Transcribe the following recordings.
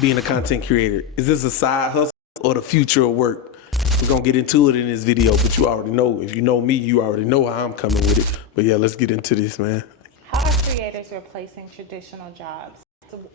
being a content creator? Is this a side hustle or the future of work? We're gonna get into it in this video, but you already know, if you know me, you already know how I'm coming with it. But yeah, let's get into this, man. How are creators replacing traditional jobs?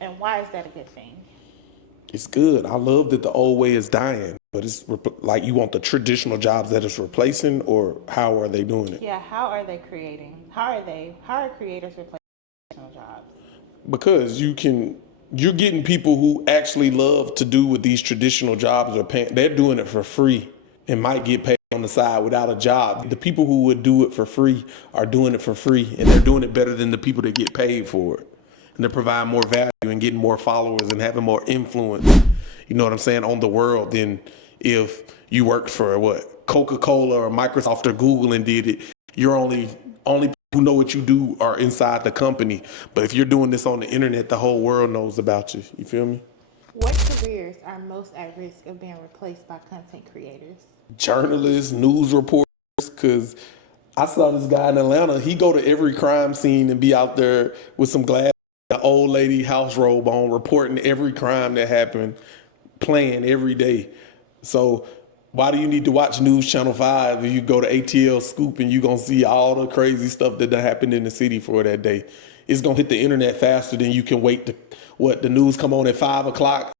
And why is that a good thing? It's good. I love that the old way is dying, but it's like you want the traditional jobs that it's replacing, or how are they doing it? Yeah, how are they creating? How are creators replacing traditional jobs? Because you're getting people who actually love to do what these traditional jobs are paying. They're doing it for free and might get paid on the side without a job. The people who would do it for free are doing it for free, and they're doing it better than the people that get paid for it. And they're providing more value and getting more followers and having more influence, you know what I'm saying, on the world than if you worked for what, Coca-Cola or Microsoft or Google and did it. You're only people who know what you do are inside the company. But if you're doing this on the internet, the whole world knows about you. You feel me? What careers are most at risk of being replaced by content creators? Journalists, news reporters, because I saw this guy in Atlanta. He go to every crime scene and be out there with some glass, the old lady house robe on, reporting every crime that happened, playing every day. So why do you need to watch News Channel 5 if you go to ATL Scoop and you going to see all the crazy stuff that happened in the city for that day? It's going to hit the internet faster than you can wait to, the news come on at 5 o'clock.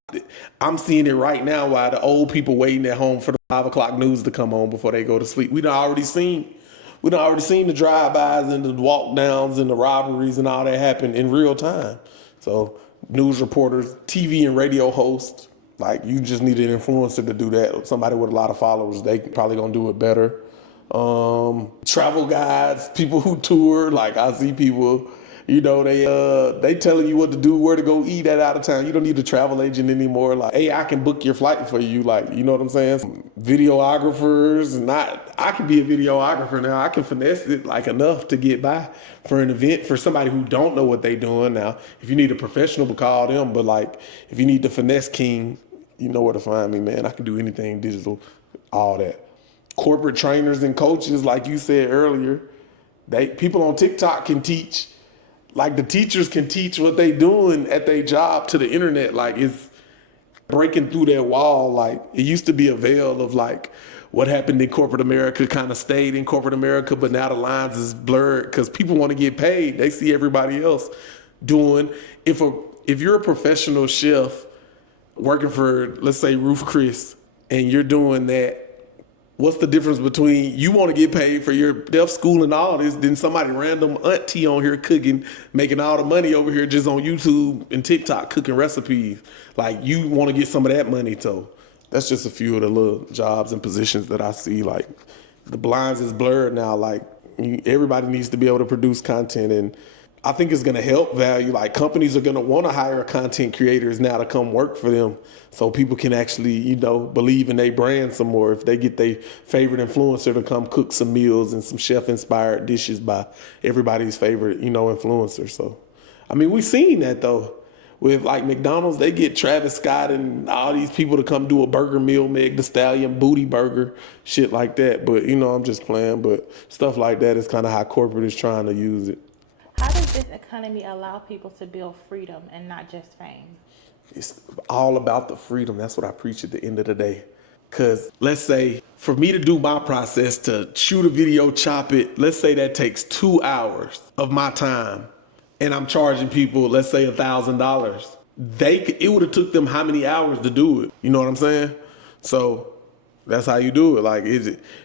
I'm seeing it right now while the old people waiting at home for the 5 o'clock news to come on before they go to sleep. We done already seen the drive-bys and the walk-downs and the robberies and all that happen in real time. So news reporters, TV and radio hosts, like you just need an influencer to do that. Somebody with a lot of followers, they probably gonna do it better. Travel guides, people who tour, like I see people, they telling you what to do, where to go eat at out of town. You don't need a travel agent anymore. Like, hey, I can book your flight for you. Like, you know what I'm saying? Videographers, I can be a videographer now. I can finesse it like enough to get by for an event for somebody who don't know what they doing now. If you need a professional, call them. But like, if you need the finesse king, you know where to find me, man. I can do anything digital, all that. Corporate trainers and coaches, like you said earlier, people on TikTok can teach. Like the teachers can teach what they doing at their job to the internet. Like it's breaking through that wall. Like it used to be a veil of like what happened in corporate America kind of stayed in corporate America, but now the lines is blurred because people want to get paid. They see everybody else doing. If you're a professional chef working for, let's say, Ruth Chris, and you're doing that, what's the difference between you want to get paid for your deaf school and all this, then somebody random auntie on here cooking, making all the money over here just on YouTube and TikTok cooking recipes? Like you want to get some of that money too. That's just a few of the little jobs and positions that I see. Like the blinds is blurred now. Like everybody needs to be able to produce content, and I think it's going to help value. Like companies are going to want to hire content creators now to come work for them so people can actually, believe in their brand some more. If they get their favorite influencer to come cook some meals and some chef inspired dishes by everybody's favorite, influencer. So, I mean, we've seen that though. With like McDonald's, they get Travis Scott and all these people to come do a burger meal, Meg the Stallion, booty burger, shit like that. But, I'm just playing. But stuff like that is kind of how corporate is trying to use it. How does this economy allow people to build freedom and not just fame? It's all about the freedom. That's what I preach at the end of the day. Because let's say for me to do my process, to shoot a video, chop it, let's say that takes 2 hours of my time, and I'm charging people, let's say $1,000. It would have took them how many hours to do it? You know what I'm saying? So that's how you do it. Like,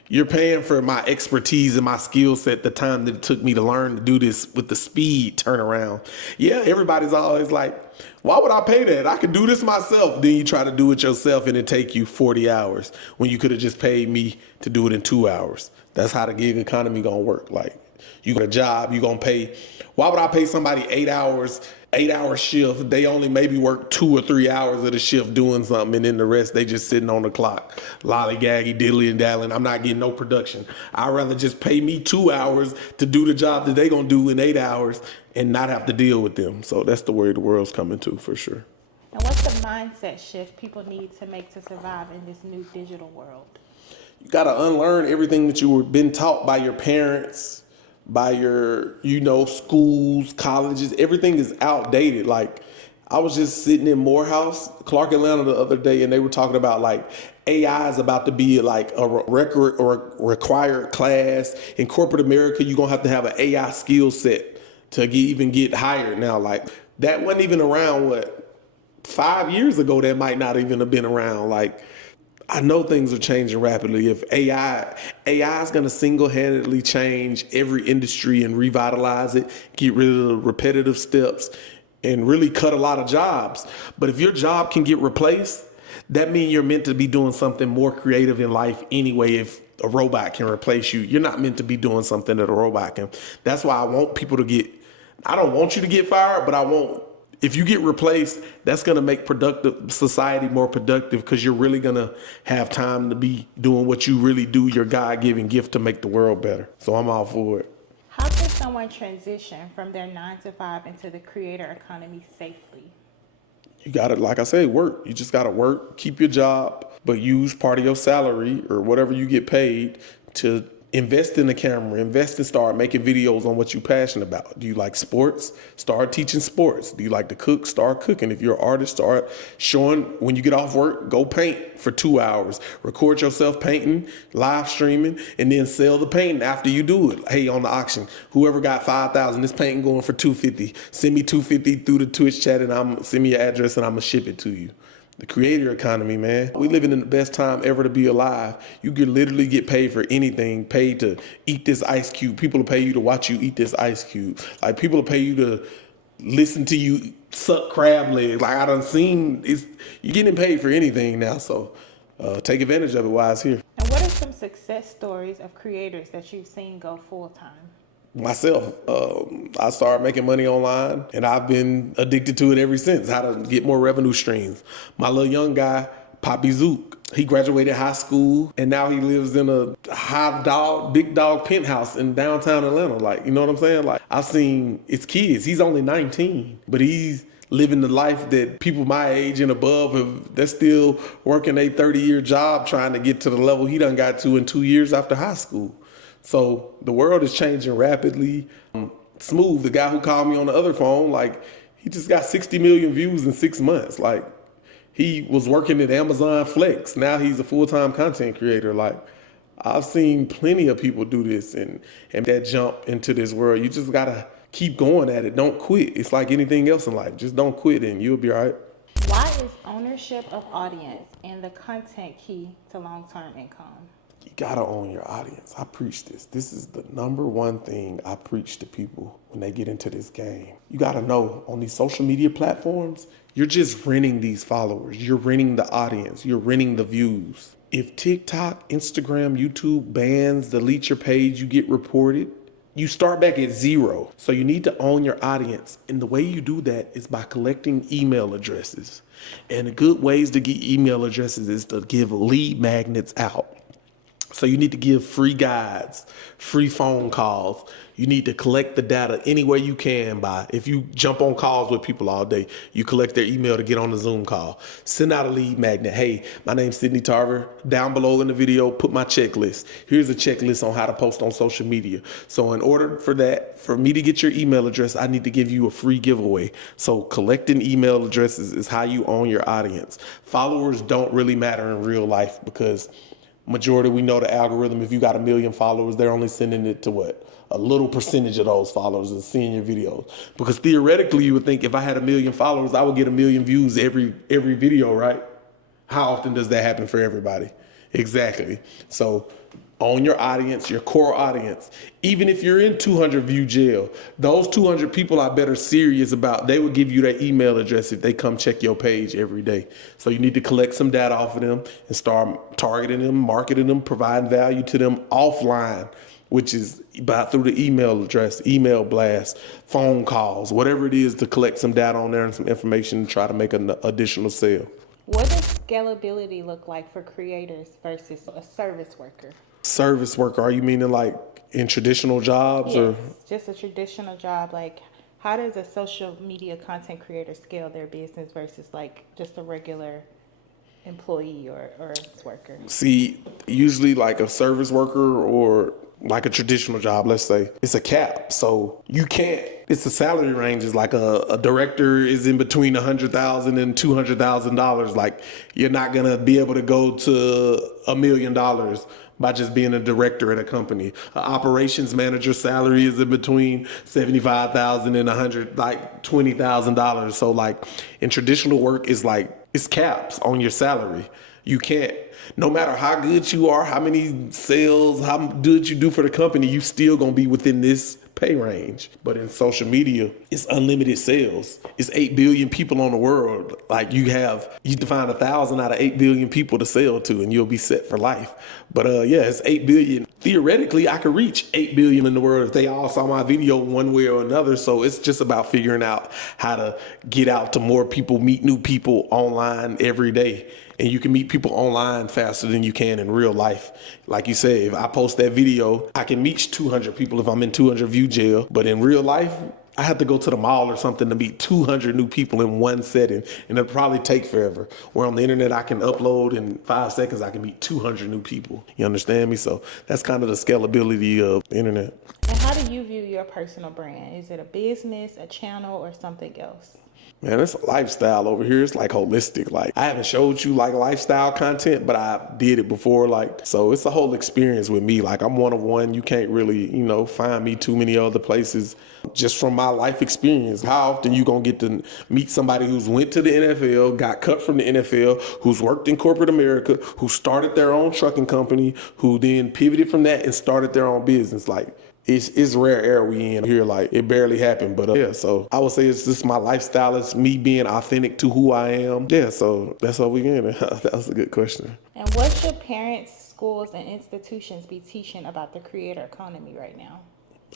you're paying for my expertise and my skill set, the time that it took me to learn to do this with the speed turnaround. Yeah, everybody's always like, why would I pay that? I could do this myself. Then you try to do it yourself and it take you 40 hours when you could have just paid me to do it in 2 hours. That's how the gig economy gonna work. Like, you got a job, you gonna pay. Why would I pay somebody 8 hour shift? They only maybe work 2 or 3 hours of the shift doing something, and then the rest they just sitting on the clock, lollygaggy, diddly and dallying. I'm not getting no production. I'd rather just pay me 2 hours to do the job that they gonna do in 8 hours and not have to deal with them. So that's the way the world's coming to, for sure. And what's the mindset shift people need to make to survive in this new digital world? You gotta unlearn everything that you were been taught by your parents, by your, schools, colleges. Everything is outdated. Like, I was just sitting in Morehouse, Clark, Atlanta the other day, and they were talking about like AI is about to be like a record or required class in corporate America. You're gonna have an AI skill set to even get hired now. Like that wasn't even around 5 years ago. That might not even have been around. Like I know things are changing rapidly. If AI is going to single-handedly change every industry and revitalize it, get rid of the repetitive steps, and really cut a lot of jobs. But if your job can get replaced, that means you're meant to be doing something more creative in life anyway. If a robot can replace you, you're not meant to be doing something that a robot can. That's why I want people to get. I don't want you to get fired, but I want. If you get replaced, that's going to make productive society more productive because you're really going to have time to be doing what you really do, your God-given gift to make the world better. So I'm all for it. How can someone transition from their 9 to 5 into the creator economy safely? You got to, like I say, work. You just got to work, keep your job, but use part of your salary or whatever you get paid to invest in the camera, invest and start making videos on what you're passionate about. Do you like sports? Start teaching sports. Do you like to cook? Start cooking. If you're an artist, start showing when you get off work, go paint for 2 hours. Record yourself painting, live streaming, and then sell the painting after you do it. Hey, on the auction, whoever got 5,000, this painting going for 250. Send me 250 through the Twitch chat and send me your address and I'm gonna ship it to you. The creator economy, man. We living in the best time ever to be alive. You could literally get paid for anything, paid to eat this ice cube. People will pay you to watch you eat this ice cube. Like people will pay you to listen to you suck crab legs. Like I done seen, you're getting paid for anything now. So take advantage of it while it's here. And what are some success stories of creators that you've seen go full time? Myself, I started making money online and I've been addicted to it ever since, how to get more revenue streams. My little young guy, Poppy Zook, he graduated high school and now he lives in a big dog penthouse in downtown Atlanta. Like, you know what I'm saying? Like I've seen his kids, he's only 19, but he's living the life that people my age and above they're still working a 30-year job trying to get to the level he done got to in 2 years after high school. So the world is changing rapidly. Smooth, the guy who called me on the other phone, like he just got 60 million views in 6 months. Like he was working at Amazon Flex. Now he's a full-time content creator. Like I've seen plenty of people do this and that jump into this world. You just gotta keep going at it. Don't quit. It's like anything else in life. Just don't quit and you'll be all right. Why is ownership of audience and the content key to long-term income? You gotta own your audience. I preach this. This is the number one thing I preach to people when they get into this game. You gotta know on these social media platforms, you're just renting these followers. You're renting the audience. You're renting the views. If TikTok, Instagram, YouTube bans, delete your page, you get reported, you start back at zero. So you need to own your audience. And the way you do that is by collecting email addresses. And the good ways to get email addresses is to give lead magnets out. So you need to give free guides, free phone calls. You need to collect the data any way you can if you jump on calls with people all day, you collect their email to get on the Zoom call. Send out a lead magnet. Hey, my name's Sydney Tarver. Down below in the video, put my checklist. Here's a checklist on how to post on social media. So in order for me to get your email address, I need to give you a free giveaway. So collecting email addresses is how you own your audience. Followers don't really matter in real life because majority, we know the algorithm, if you got 1 million followers, they're only sending it to a little percentage of those followers is seeing your videos. Because theoretically, you would think if I had 1 million followers, I would get 1 million views every video, right? How often does that happen for everybody? Exactly. So own your audience, your core audience. Even if you're in 200 view jail, those 200 people I bet are serious about, they will give you their email address if they come check your page every day. So you need to collect some data off of them and start targeting them, marketing them, providing value to them offline, which is through the email address, email blast, phone calls, whatever it is to collect some data on there and some information to try to make an additional sale. What does scalability look like for creators versus a service worker? Service worker, are you meaning like in traditional jobs? Yes, or just a traditional job. Like, how does a social media content creator scale their business versus like just a regular employee or worker? See, usually like a service worker or like a traditional job, let's say, it's a cap. So you can't, it's the salary range is like a director is in between $100,000 and $200,000. Like you're not going to be able to go to $1 million by just being a director at a company. An operations manager salary is in between $75,000 and $20,000. So like in traditional work is like, it's caps on your salary. You can't, no matter how good you are, how many sales, how good you do for the company, you still gonna be within this pay range. But in social media, it's unlimited sales. It's 8 billion people on the world. Like you define 1,000 out of 8 billion people to sell to and you'll be set for life. But yeah, it's 8 billion. Theoretically, I could reach 8 billion in the world if they all saw my video one way or another. So it's just about figuring out how to get out to more people, meet new people online every day. And you can meet people online faster than you can in real life. Like you said, if I post that video, I can meet 200 people if I'm in 200 view jail. But in real life, I have to go to the mall or something to meet 200 new people in one setting. And it'll probably take forever. Where on the internet, I can upload in 5 seconds, I can meet 200 new people. You understand me? So that's kind of the scalability of the internet. And how do you view your personal brand? Is it a business, a channel, or something else? Man, it's a lifestyle over here. It's like holistic. Like I haven't showed you like lifestyle content, but I did it before. Like, so it's a whole experience with me. Like I'm one of one. You can't really, find me too many other places just from my life experience. How often you gonna get to meet somebody who's went to the NFL, got cut from the NFL, who's worked in corporate America, who started their own trucking company, who then pivoted from that and started their own business. Like, it's rare air we in here. Like it barely happened, but yeah. So I would say it's just my lifestyle. It's me being authentic to who I am. Yeah. So that's all we get. That was a good question. And what should parents, schools, and institutions be teaching about the creator economy right now?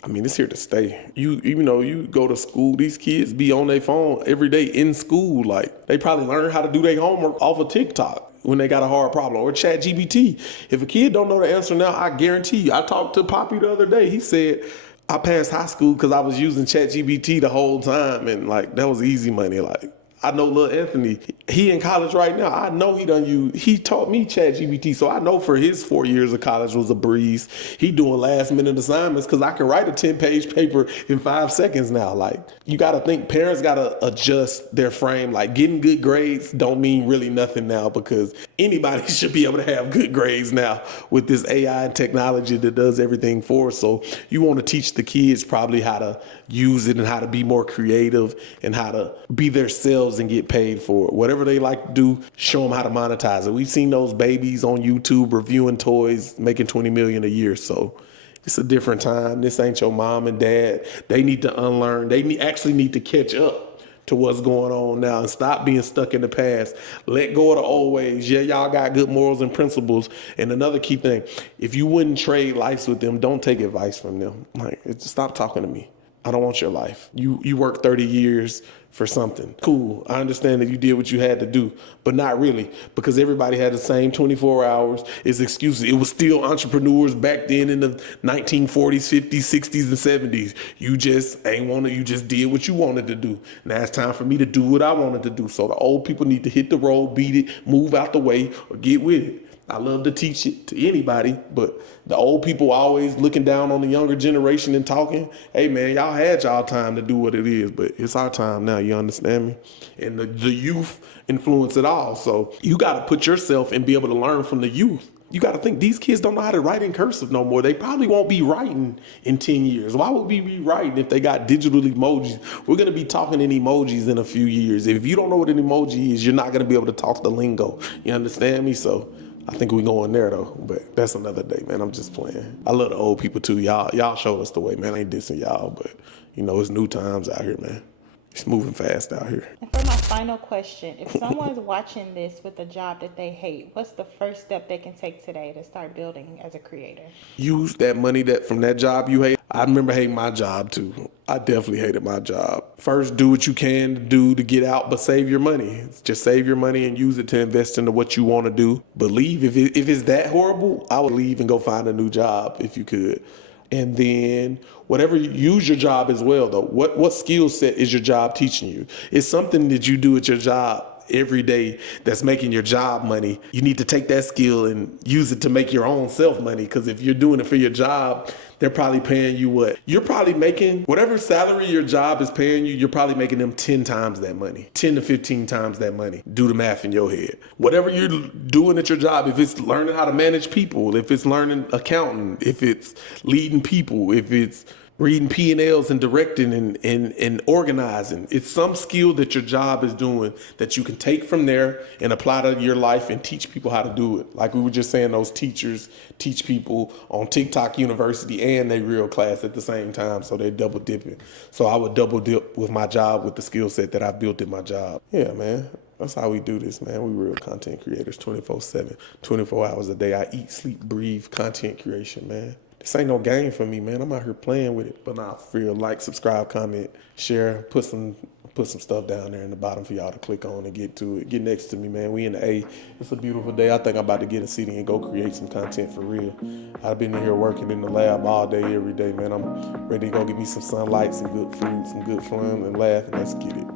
I mean, it's here to stay. You go to school, these kids be on their phone every day in school. Like they probably learn how to do their homework off of TikTok when they got a hard problem, or ChatGPT. If a kid don't know the answer now, I guarantee you. I talked to Poppy the other day. He said, I passed high school because I was using ChatGPT the whole time, and like that was easy money. Like I know little Anthony, he in college right now. I know he taught me ChatGPT, so I know for his 4 years of college was a breeze. He doing last minute assignments because I can write a 10-page paper in 5 seconds now. Like you got to think, parents got to adjust their frame. Like getting good grades don't mean really nothing now because anybody should be able to have good grades now with this AI and technology that does everything for us. So you want to teach the kids probably how to use it and how to be more creative and how to be themselves and get paid for it. Whatever they like to do, show them how to monetize it. We've seen those babies on YouTube reviewing toys, making $20 million a year. So it's a different time. This ain't your mom and dad. They need to unlearn. They actually need to catch up to what's going on now and stop being stuck in the past. Let go of the old ways. Yeah, y'all got good morals and principles. And another key thing, if you wouldn't trade lives with them, don't take advice from them. Like, stop talking to me. I don't want your life. You worked 30 years for something. Cool. I understand that you did what you had to do, but not really, because everybody had the same 24 hours. It's excuses. It was still entrepreneurs back then in the 1940s, 50s, 60s, and 70s. You just did what you wanted to do. Now it's time for me to do what I wanted to do. So the old people need to hit the road, beat it, move out the way, or get with it. I love to teach it to anybody, but the old people always looking down on the younger generation and talking, hey man, y'all had y'all time to do what it is, but it's our time now, you understand me? And the youth influence it all. So you got to put yourself and be able to learn from the youth. You got to think these kids don't know how to write in cursive no more. They probably won't be writing in 10 years. Why would we be writing if they got digital emojis? We're going to be talking in emojis in a few years. If you don't know what an emoji is, you're not going to be able to talk the lingo. You understand me? So I think we're going there though, but that's another day, man. I'm just playing. I love the old people too. Y'all showed us the way, man. I ain't dissing y'all, but it's new times out here, man. It's moving fast out here. And for my final question, if someone's watching this with a job that they hate, what's the first step they can take today to start building as a creator? Use that money from that job you hate. I remember hating my job too. I definitely hated my job. First, do what you can do to get out, but save your money. Just save your money and use it to invest into what you want to do. But leave. If it's that horrible, I would leave and go find a new job if you could. And then use your job as well though. What skill set is your job teaching you? It's something that you do at your job every day that's making your job money, you need to take that skill and use it to make your own self money. Because if you're doing it for your job, they're probably paying you what? You're probably making whatever salary your job is paying you, you're probably making them 10 times that money, 10 to 15 times that money. Do the math in your head. Whatever you're doing at your job, if it's learning how to manage people, if it's learning accounting, if it's leading people, if it's reading P&Ls and directing and organizing. It's some skill that your job is doing that you can take from there and apply to your life and teach people how to do it. Like we were just saying, those teachers teach people on TikTok University and they real class at the same time, so they're double dipping. So I would double dip with my job with the skill set that I built in my job. Yeah, man. That's how we do this, man. We real content creators 24/7, 24 hours a day. I eat, sleep, breathe content creation, man. This ain't no game for me, man. I'm out here playing with it. But nah, for real, like, subscribe, comment, share, put some stuff down there in the bottom for y'all to click on and get to it. Get next to me, man. We in the A. It's a beautiful day. I think I'm about to get a city and go create some content for real. I've been in here working in the lab all day, every day, man. I'm ready to go get me some sunlight, some good food, some good fun, and laugh, and let's get it.